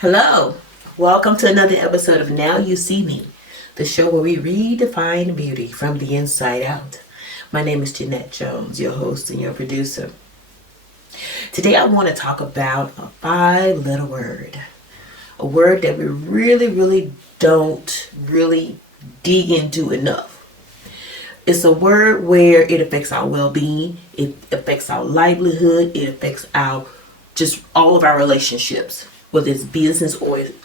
Hello, welcome to another episode of Now You See Me, the show where we redefine beauty from the inside out. My name is Jeannette Jones, your host and your producer. Today I want to talk about a five-letter word, a word that we really don't dig into enough. It's a word where it affects our well-being, it affects our livelihood, it affects our just all of our relationships, whether it's business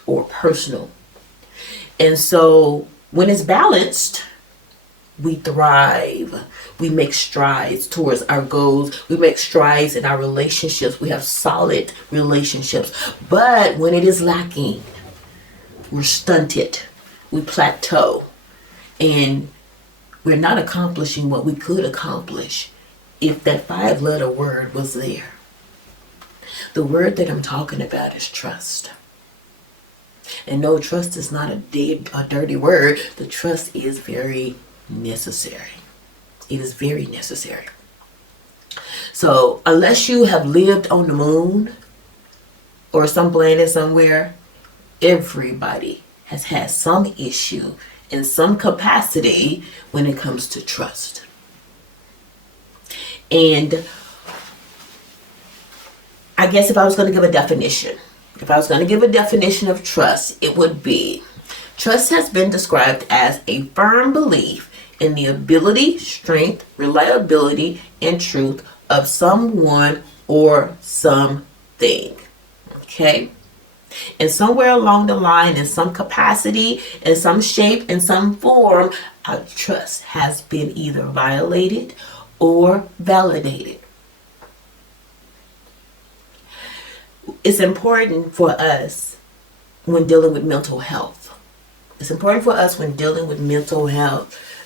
or personal. And so when it's balanced, we thrive. We make strides towards our goals. We make strides in our relationships. We have solid relationships. But when it is lacking, we're stunted. We plateau. And we're not accomplishing what we could accomplish if that five-letter word was there. The word that I'm talking about is trust. And no, trust is not a dirty word. The trust is very necessary. It is very necessary. So unless you have lived on the moon or some planet somewhere, everybody has had some issue in some capacity when it comes to trust. And I guess if I was going to give a definition, of trust, it would be, trust has been described as a firm belief in the ability, strength, reliability, and truth of someone or something. Okay? And somewhere along the line, in some capacity, in some shape, in some form, our trust has been either violated or validated. It's important for us when dealing with mental health.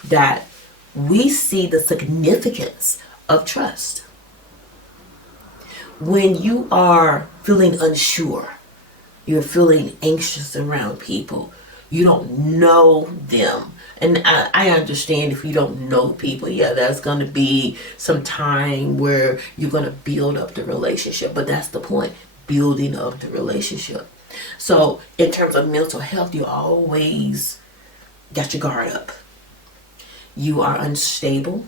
That we see the significance of trust. When you are feeling unsure, you're feeling anxious around people, you don't know them. And I understand if you don't know people, there's going to be some time where you're going to build up the relationship. But that's the point, building up the relationship. So in terms of mental health, you always got your guard up. You are unstable.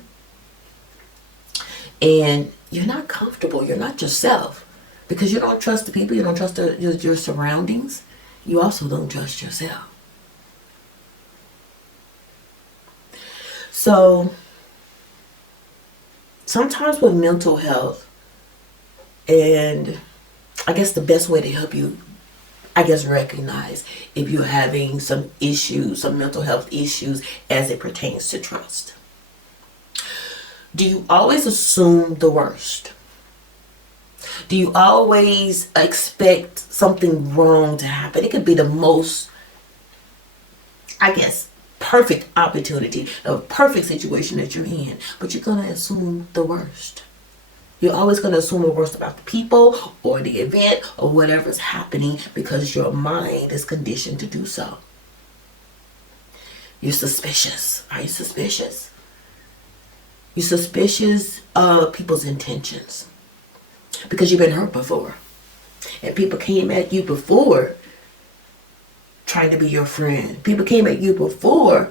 And you're not comfortable. You're not yourself. Because you don't trust the people, you don't trust your surroundings, you also don't trust yourself. So, sometimes with mental health, and I guess the best way to help you, recognize if you're having some issues, some mental health issues as it pertains to trust. Do you always assume the worst? Do you always expect something wrong to happen? It could be the most, perfect opportunity, a perfect situation that you're in, but you're going to assume the worst. You're always going to assume the worst about the people or the event or whatever's happening because your mind is conditioned to do so. You're suspicious. Are you suspicious? You're suspicious of people's intentions. Because you've been hurt before. And people came at you before trying to be your friend. People came at you before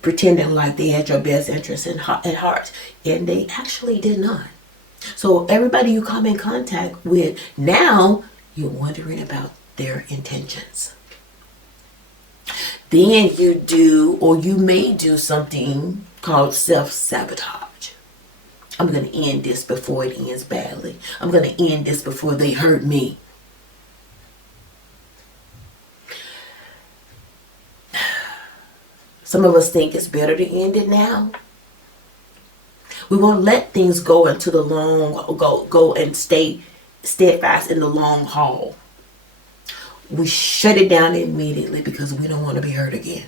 pretending like they had your best interests at heart. And they actually did not. So everybody you come in contact with, now you're wondering about their intentions. Then you do, or you may do something called self-sabotage. I'm going to end this before it ends badly. I'm going to end this before they hurt me. Some of us think it's better to end it now. We won't let things go into the go and stay steadfast in the long haul. We shut it down immediately because we don't want to be hurt again.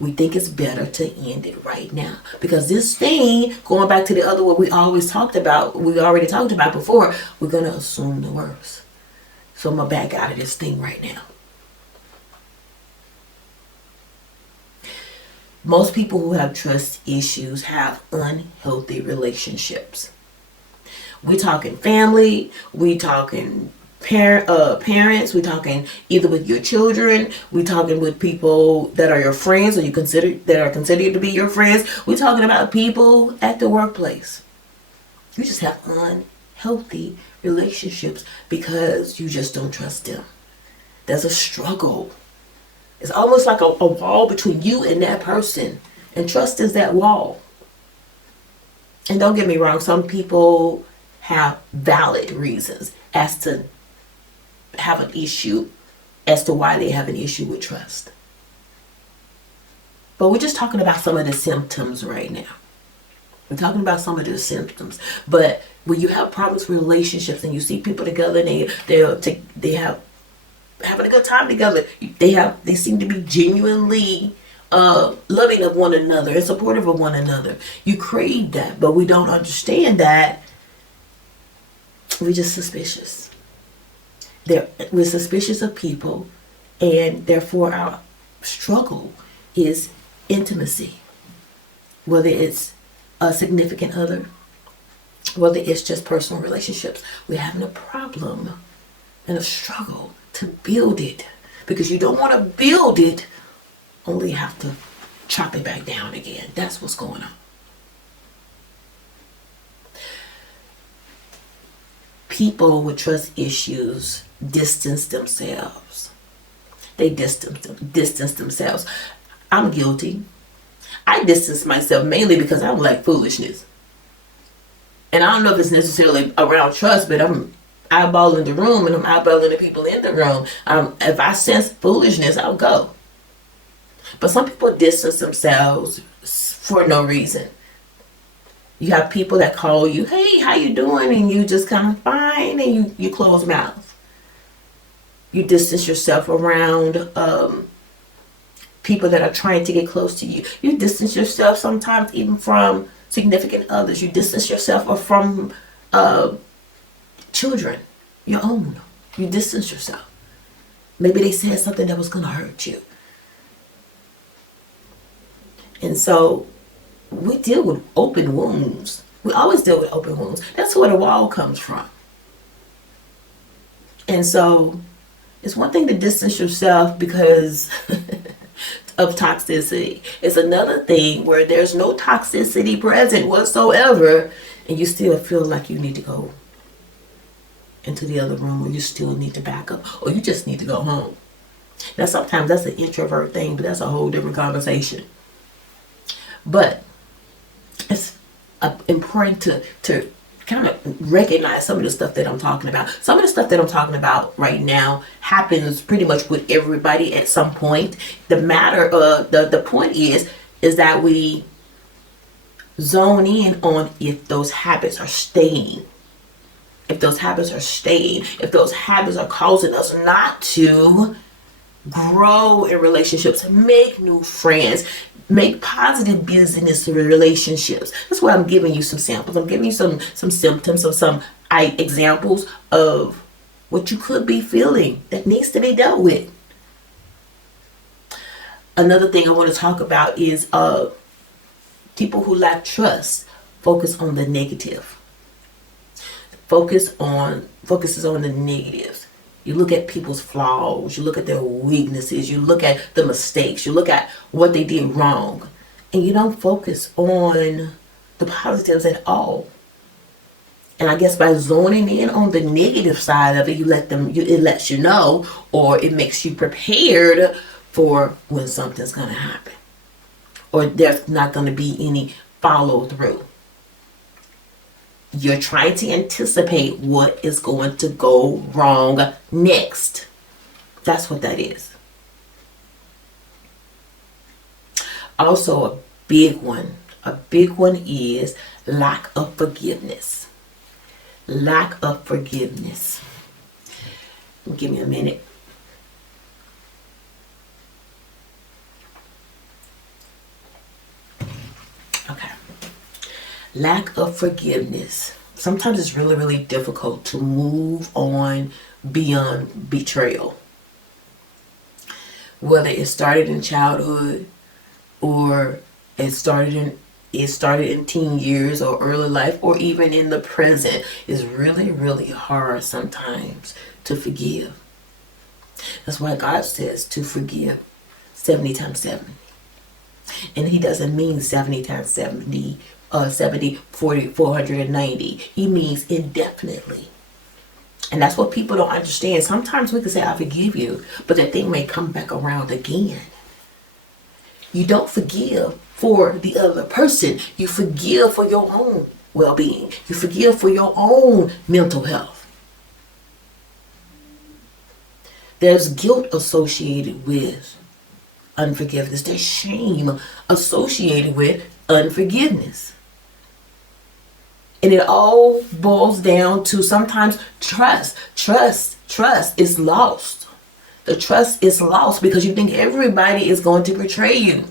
We think it's better to end it right now. Because this thing, going back to the other one we already talked about before, we're going to assume the worst. So I'm going to back out of this thing right now. Most people who have trust issues have unhealthy relationships. We're talking family, we're talking parents, we're talking either with your children, we're talking with people that are your friends or that are considered to be your friends. We're talking about people at the workplace. You just have unhealthy relationships because you just don't trust them. There's a struggle. It's almost like a wall between you and that person, and trust is that wall. And don't get me wrong, some people have valid reasons as to have an issue, as to why they have an issue with trust. But we're just talking about some of the symptoms right now. We're talking about some of the symptoms. But when you have problems with relationships and you see people together and they have having a good time together, they seem to be genuinely loving of one another and supportive of one another. You crave that, but we don't understand that. We're just suspicious. We're suspicious of people, and therefore our struggle is intimacy. Whether it's a significant other, whether it's just personal relationships, we're having a problem and a struggle to build it, because you don't want to build it only have to chop it back down again. That's what's going on. People with trust issues distance themselves. They distance themselves. I'm guilty. I distance myself mainly because I like foolishness. And I don't know if it's necessarily around trust, but I'm eyeballing the room and I'm eyeballing the people in the room. If I sense foolishness, I'll go. But some people distance themselves for no reason. You have people that call you, hey, how you doing? And you just kind of fine, and you close mouth. You distance yourself around people that are trying to get close to you. You distance yourself sometimes even from significant others. You distance yourself from children, your own. You distance yourself. Maybe they said something that was going to hurt you. And so we deal with open wounds. We always deal with open wounds. That's where the wall comes from. And so it's one thing to distance yourself because of toxicity. It's another thing where there's no toxicity present whatsoever, and you still feel like you need to go into the other room, or you still need to back up, or you just need to go home. Now, sometimes that's an introvert thing, but that's a whole different conversation. But it's important to kind of recognize some of the stuff that I'm talking about. Some of the stuff that I'm talking about right now happens pretty much with everybody at some point. The point is that we zone in on if those habits are staying. If those habits are causing us not to grow in relationships, make new friends, make positive business relationships. That's why I'm giving you some samples. I'm giving you some symptoms of some examples of what you could be feeling that needs to be dealt with. Another thing I want to talk about is people who lack trust focus on the negative. Focuses on the negatives. You look at people's flaws, you look at their weaknesses, you look at the mistakes, you look at what they did wrong, and you don't focus on the positives at all. And I guess by zoning in on the negative side of it, it lets you know, or it makes you prepared for when something's going to happen, or there's not going to be any follow through. You're trying to anticipate what is going to go wrong next. That's what that is. Also, a big one is lack of forgiveness. Lack of forgiveness. Give me a minute. Okay. Lack of forgiveness. Sometimes it's really, really difficult to move on beyond betrayal. Whether it started in childhood or it started it started in teen years or early life or even in the present, it's really, really hard sometimes to forgive. That's why God says to forgive 70 times 7. And he doesn't mean 70 times 70, 70, 40, 490. He means indefinitely. And that's what people don't understand. Sometimes we can say, I forgive you, but that thing may come back around again. You don't forgive for the other person. You forgive for your own well-being. You forgive for your own mental health. There's guilt associated with unforgiveness. There's shame associated with unforgiveness. And it all boils down to sometimes trust. Trust is lost. The trust is lost because you think everybody is going to betray you.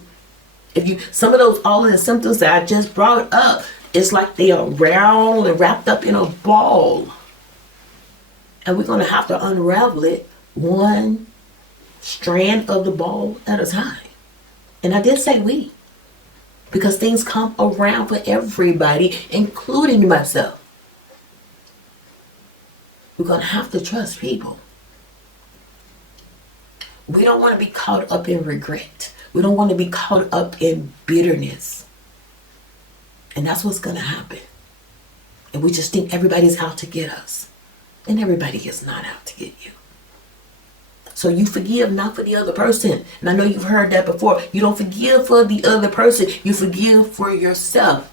Some of those, all of the symptoms that I just brought up, it's like they are round and wrapped up in a ball. And we're going to have to unravel it one strand of the ball at a time. And I did say we, because things come around for everybody, including myself. We're going to have to trust people. We don't want to be caught up in regret. We don't want to be caught up in bitterness. And that's what's going to happen. And we just think everybody's out to get us. And everybody is not out to get you. So you forgive not for the other person. And I know you've heard that before. You don't forgive for the other person. You forgive for yourself.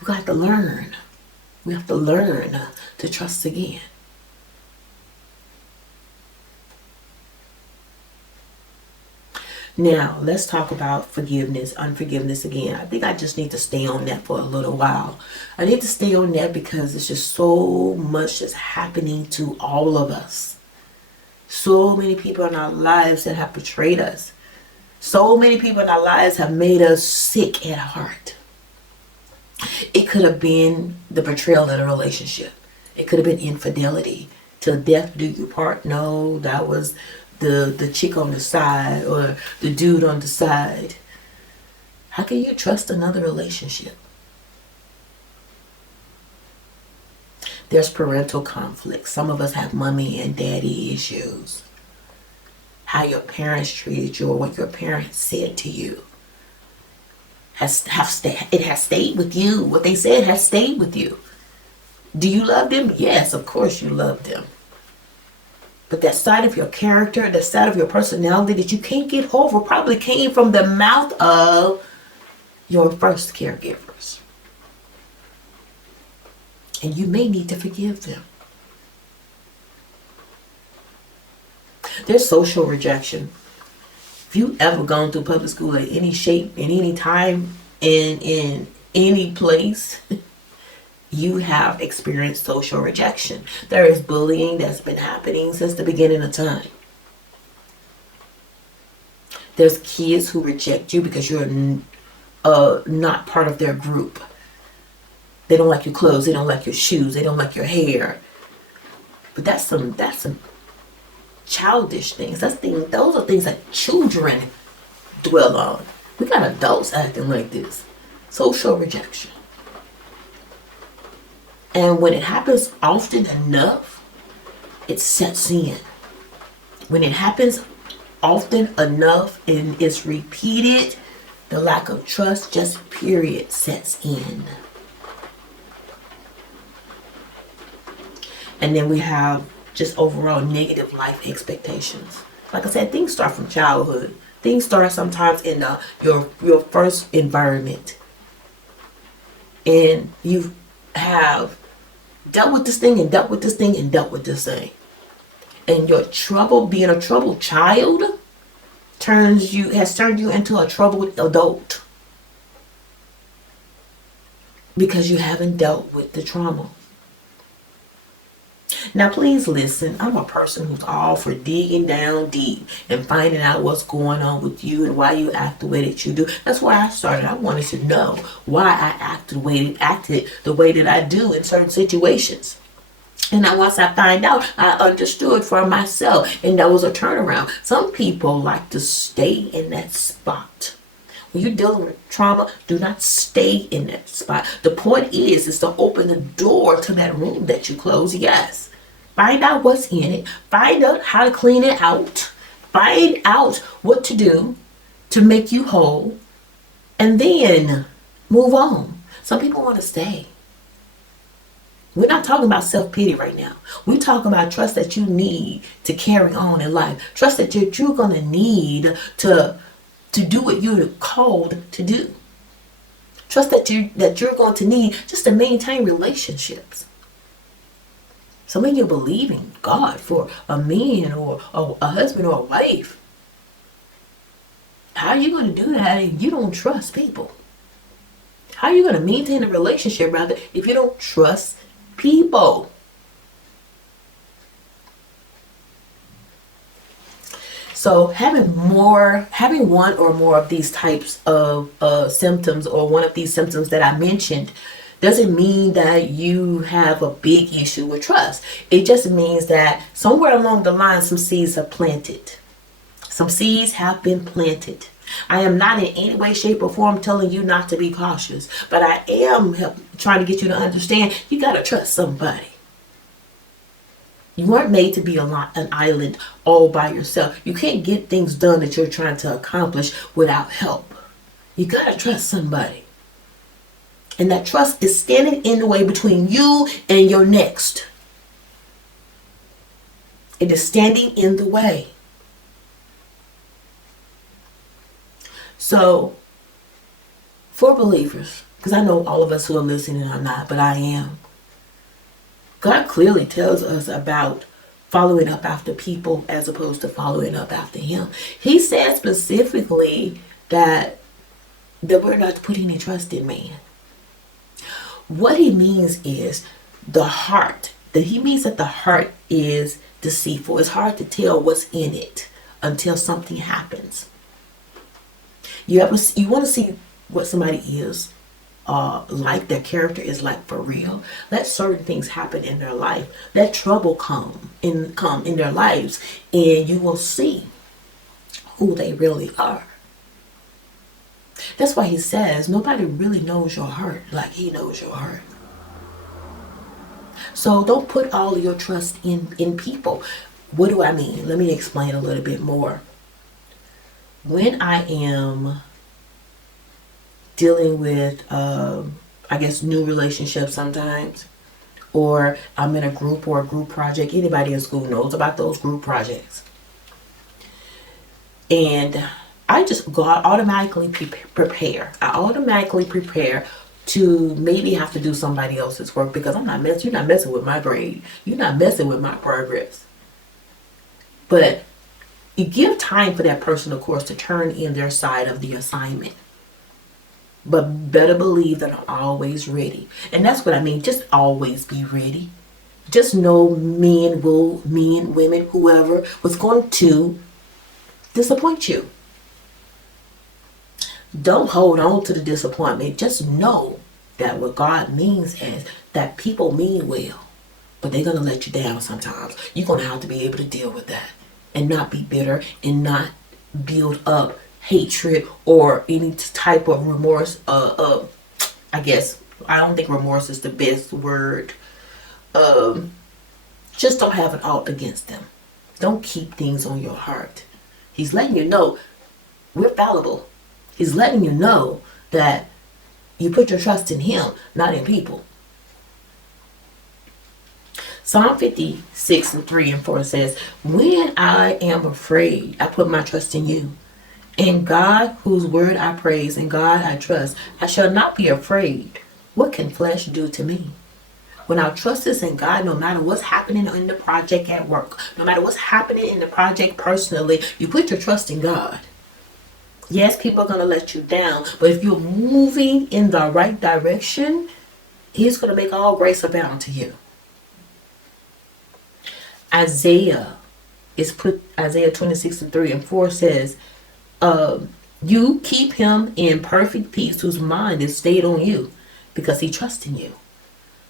We got to learn. We have to learn to trust again. Now, let's talk about forgiveness, unforgiveness again. I think I just need to stay on that for a little while. I need to stay on that because there's just so much that's happening to all of us. So many people in our lives that have betrayed us. So many people in our lives have made us sick at heart. It could have been the betrayal of a relationship. It could have been infidelity. Till death do you part. No, that was the chick on the side or the dude on the side. How can you trust another relationship? There's parental conflict. Some of us have mommy and daddy issues. How your parents treated you or what your parents said to you it has stayed with you. What they said has stayed with you. Do you love them? Yes, of course you love them. But that side of your character, that side of your personality that you can't get over probably came from the mouth of your first caregivers. And you may need to forgive them. There's social rejection. If you've ever gone through public school at any shape, in any time, and in any place, you have experienced social rejection. There is bullying that's been happening since the beginning of time. There's kids who reject you because you're not part of their group. They don't like your clothes. They don't like your shoes. They don't like your hair. But that's some childish things. Those are things that children dwell on. We got adults acting like this. Social rejection. And when it happens often enough, it sets in. When it happens often enough and it's repeated, the lack of trust just period sets in. And then we have just overall negative life expectations. Like I said, things start from childhood. Things start sometimes in your first environment. And you have dealt with this thing and dealt with this thing and dealt with this thing. And your trouble, being a troubled child, has turned you into a troubled adult. Because you haven't dealt with the trauma. Now please listen, I'm a person who's all for digging down deep and finding out what's going on with you and why you act the way that you do. That's why I started. I wanted to know why I acted the way that I do in certain situations. And now once I find out, I understood for myself, and that was a turnaround. Some people like to stay in that spot. When you're dealing with trauma, do not stay in that spot. The point is to open the door to that room that you close. Yes. Find out what's in it. Find out how to clean it out. Find out what to do to make you whole. And then move on. Some people want to stay. We're not talking about self-pity right now. We're talking about trust that you need to carry on in life. Trust that you're going to need to do what you're called to do. Trust that you're going to need just to maintain relationships. Some of you believe in God for a man or a husband or a wife. How are you going to do that if you don't trust people? How are you going to maintain a relationship, rather, if you don't trust people? So having one or more of these types of symptoms, or one of these symptoms that I mentioned, doesn't mean that you have a big issue with trust. It just means that somewhere along the line, some seeds are planted. Some seeds have been planted. I am not in any way, shape, or form telling you not to be cautious, but I am trying to get you to understand you got to trust somebody. You weren't made to be an island all by yourself. You can't get things done that you're trying to accomplish without help. You got to trust somebody. And that trust is standing in the way between you and your next. It is standing in the way. So, for believers, because I know all of us who are listening are not, but I am. God clearly tells us about following up after people as opposed to following up after Him. He said specifically that we're not to put any trust in man. What He means is the heart. That He means that the heart is deceitful. It's hard to tell what's in it until something happens. You want to see what somebody is like, their character is like for real. Let certain things happen in their life. Let trouble come in their lives, and you will see who they really are. That's why He says nobody really knows your heart like He knows your heart. So don't put all of your trust in people. What do I mean? Let me explain a little bit more. When I am dealing with, new relationships sometimes, or I'm in a group or a group project, anybody in school knows about those group projects. And I just automatically prepare. I automatically prepare to maybe have to do somebody else's work, because you're not messing with my grade. You're not messing with my progress. But you give time for that person, of course, to turn in their side of the assignment. But better believe that I'm always ready. And that's what I mean. Just always be ready. Just know men, women, whoever was going to disappoint you. Don't hold on to the disappointment. Just know that what God means is that people mean well, but they're going to let you down sometimes. You're going to have to be able to deal with that and not be bitter and not build up hatred or any type of remorse. I guess I don't think remorse is the best word. Just don't have it all against them. Don't keep things on your heart. He's letting you know we're fallible. He's letting you know that you put your trust in Him, not in people. Psalm 56:3-4 says, "When I am afraid, I put my trust in you. In God, whose word I praise, in God I trust, I shall not be afraid. What can flesh do to me?" When our trust is in God, no matter what's happening in the project at work, no matter what's happening in the project personally, you put your trust in God. Yes, people are going to let you down, but if you're moving in the right direction, He's going to make all grace abound to you. Isaiah 26:3-4 says, you keep him in perfect peace whose mind is stayed on you, because he trusts in you.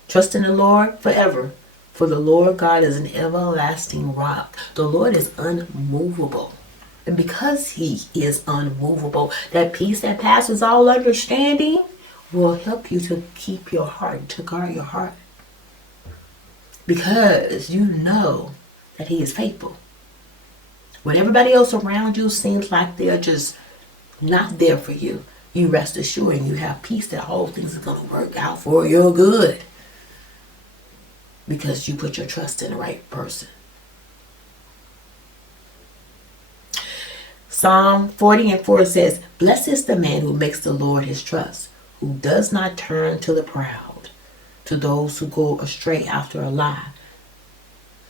Trust in the Lord forever, for the Lord God is an everlasting rock. The Lord is unmovable. And because he is unmovable, that peace that passes all understanding will help you to keep your heart, to guard your heart. Because you know that he is faithful. When everybody else around you seems like they're just not there for you, you rest assured and you have peace that all things are going to work out for your good. Because you put your trust in the right person. Psalm 40:4 says, "Blessed is the man who makes the Lord his trust, who does not turn to the proud, to those who go astray after a lie."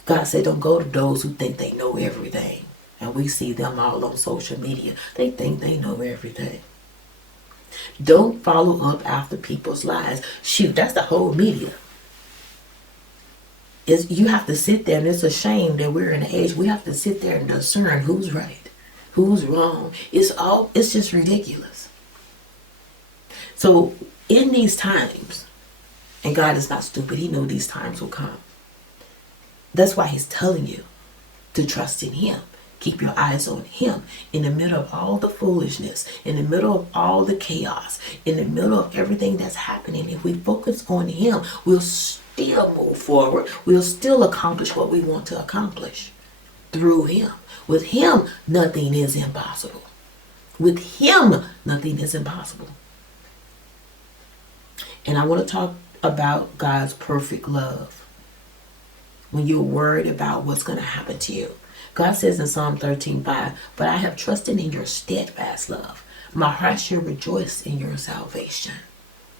God said, don't go to those who think they know everything. And we see them all on social media. They think they know everything. Don't follow up after people's lies. Shoot, that's the whole media. You have to sit there, and it's a shame that we're in an age we have to sit there and discern who's right, who's wrong. It's just ridiculous. So in these times, and God is not stupid, he knows these times will come. That's why he's telling you to trust in him. Keep your eyes on him in the middle of all the foolishness, in the middle of all the chaos, in the middle of everything that's happening. If we focus on him, we'll still move forward. We'll still accomplish what we want to accomplish through him. With him, nothing is impossible. With him, nothing is impossible. And I want to talk about God's perfect love. When you're worried about what's going to happen to you. God says in Psalm 13:5, "But I have trusted in your steadfast love. My heart shall rejoice in your salvation."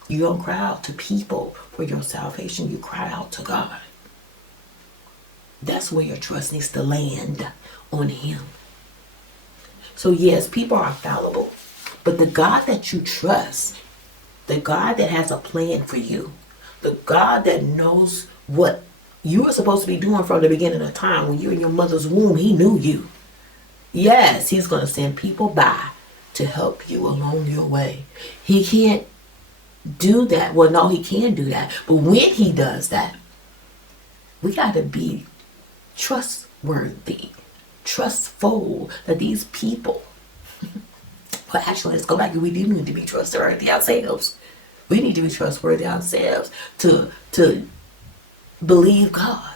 You don't cry out to people for your salvation. You cry out to God. That's where your trust needs to land, on him. So yes, people are fallible. But the God that you trust, the God that has a plan for you, the God that knows what you were supposed to be doing from the beginning of time, when you were in your mother's womb, he knew you. Yes, he's going to send people by to help you along your way. He can't do that. Well, no, he can do that. But when he does that, we got to be trustworthy, trustful that these people, well, actually, let's go back. We do need to be trustworthy ourselves. We need to be trustworthy ourselves to believe God.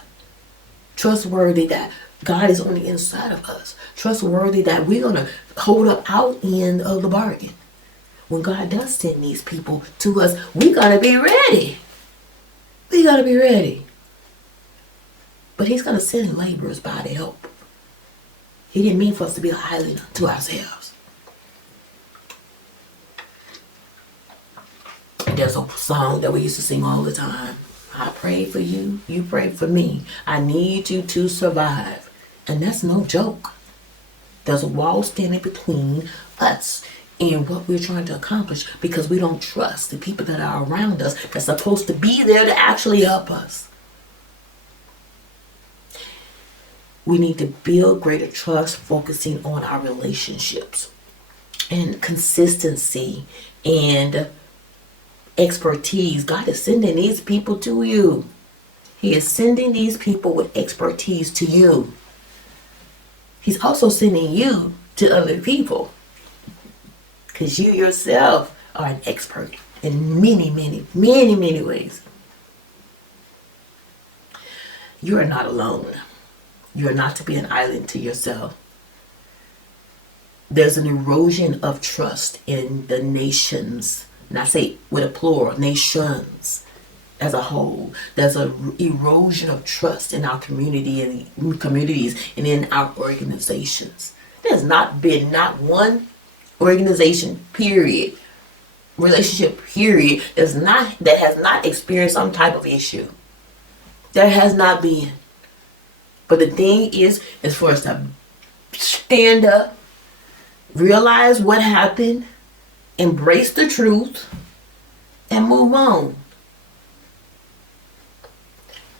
Trustworthy that God is on the inside of us. Trustworthy that we're going to hold up our end of the bargain. When God does send these people to us, we got to be ready. We got to be ready. But he's going to send laborers by to help. He didn't mean for us to be an island to ourselves. And there's a song that we used to sing all the time. I pray for you, you pray for me. I need you to survive. And that's no joke. There's a wall standing between us and what we're trying to accomplish because we don't trust the people that are around us that's supposed to be there to actually help us. We need to build greater trust, focusing on our relationships and consistency and expertise. God is sending these people to you. He is sending these people with expertise to you. He's also sending you to other people. Because you yourself are an expert in many, many, many, many ways. You are not alone. You are not to be an island to yourself. There's an erosion of trust in the nations. And I say with a plural, nations as a whole. There's an erosion of trust in our communities and in our organizations. There's not been not one organization, period, relationship, period, that has not experienced some type of issue. There has not been. But the thing is for us to stand up, realize what happened, embrace the truth, and move on.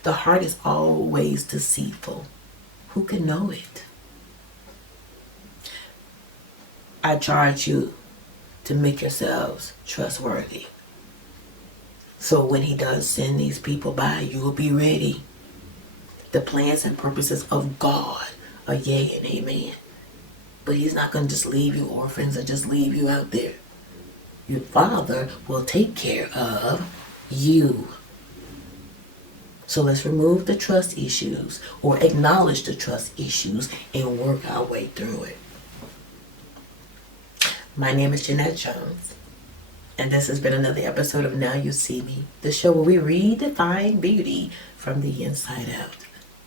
The heart is always deceitful. Who can know it? I charge you to make yourselves trustworthy. So when he does send these people by, you will be ready. The plans and purposes of God are yea and amen. But he's not going to just leave you orphans or just leave you out there. Your Father will take care of you. So let's remove the trust issues or acknowledge the trust issues and work our way through it. My name is Jeannette Jones, and this has been another episode of Now You See Me, the show where we redefine beauty from the inside out.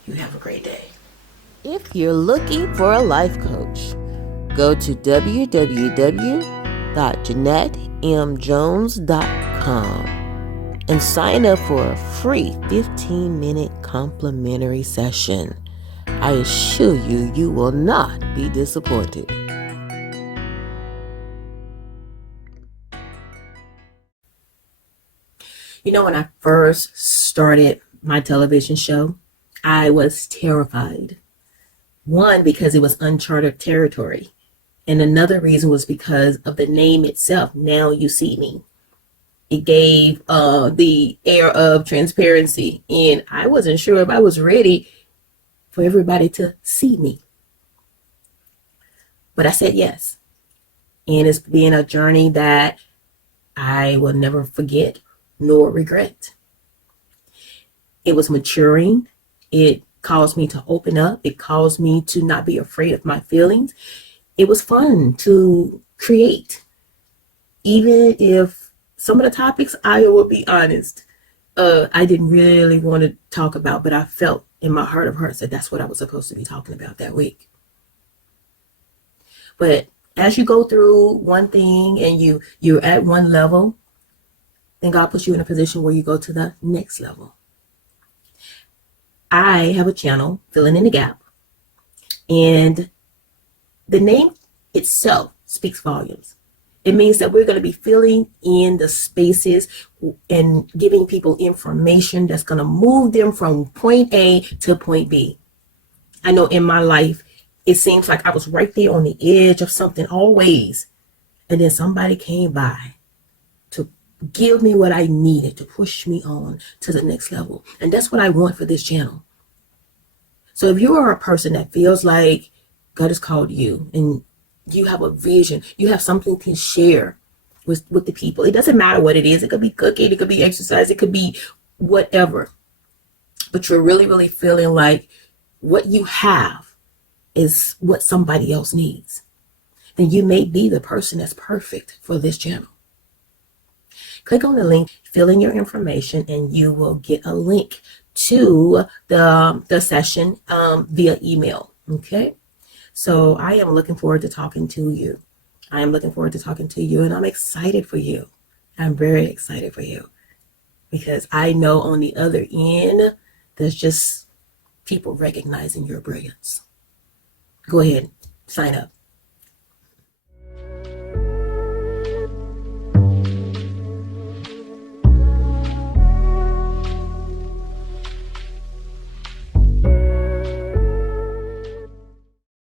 You have a great day. If you're looking for a life coach, go to www.JeannetteMJones.com and sign up for a free 15-minute complimentary session. I assure you, you will not be disappointed. You know, when I first started my television show, I was terrified. One, because it was uncharted territory. And another reason was because of the name itself, Now You See Me. It gave the air of transparency. And I wasn't sure if I was ready for everybody to see me. But I said yes. And it's been a journey that I will never forget nor regret. It was maturing. It caused me to open up. It caused me to not be afraid of my feelings. It was fun to create. Even if some of the topics, I will be honest, I didn't really want to talk about, but I felt in my heart of hearts that that's what I was supposed to be talking about that week. But as you go through one thing and you're at one level, then God puts you in a position where you go to the next level. I have a channel, Filling in the Gap, and the name itself speaks volumes. It means that we're going to be filling in the spaces and giving people information that's going to move them from point A to point B. I know in my life, it seems like I was right there on the edge of something always, and then somebody came by to give me what I needed to push me on to the next level. And that's what I want for this channel. So if you are a person that feels like God has called you and you have a vision, you have something to share with the people. It doesn't matter what it is. It could be cooking, it could be exercise, it could be whatever. But you're really, really feeling like what you have is what somebody else needs. Then you may be the person that's perfect for this channel. Click on the link, fill in your information, and you will get a link to the session via email. Okay? So I am looking forward to talking to you. I am looking forward to talking to you, and I'm excited for you. I'm very excited for you because I know on the other end, there's just people recognizing your brilliance. Go ahead, sign up.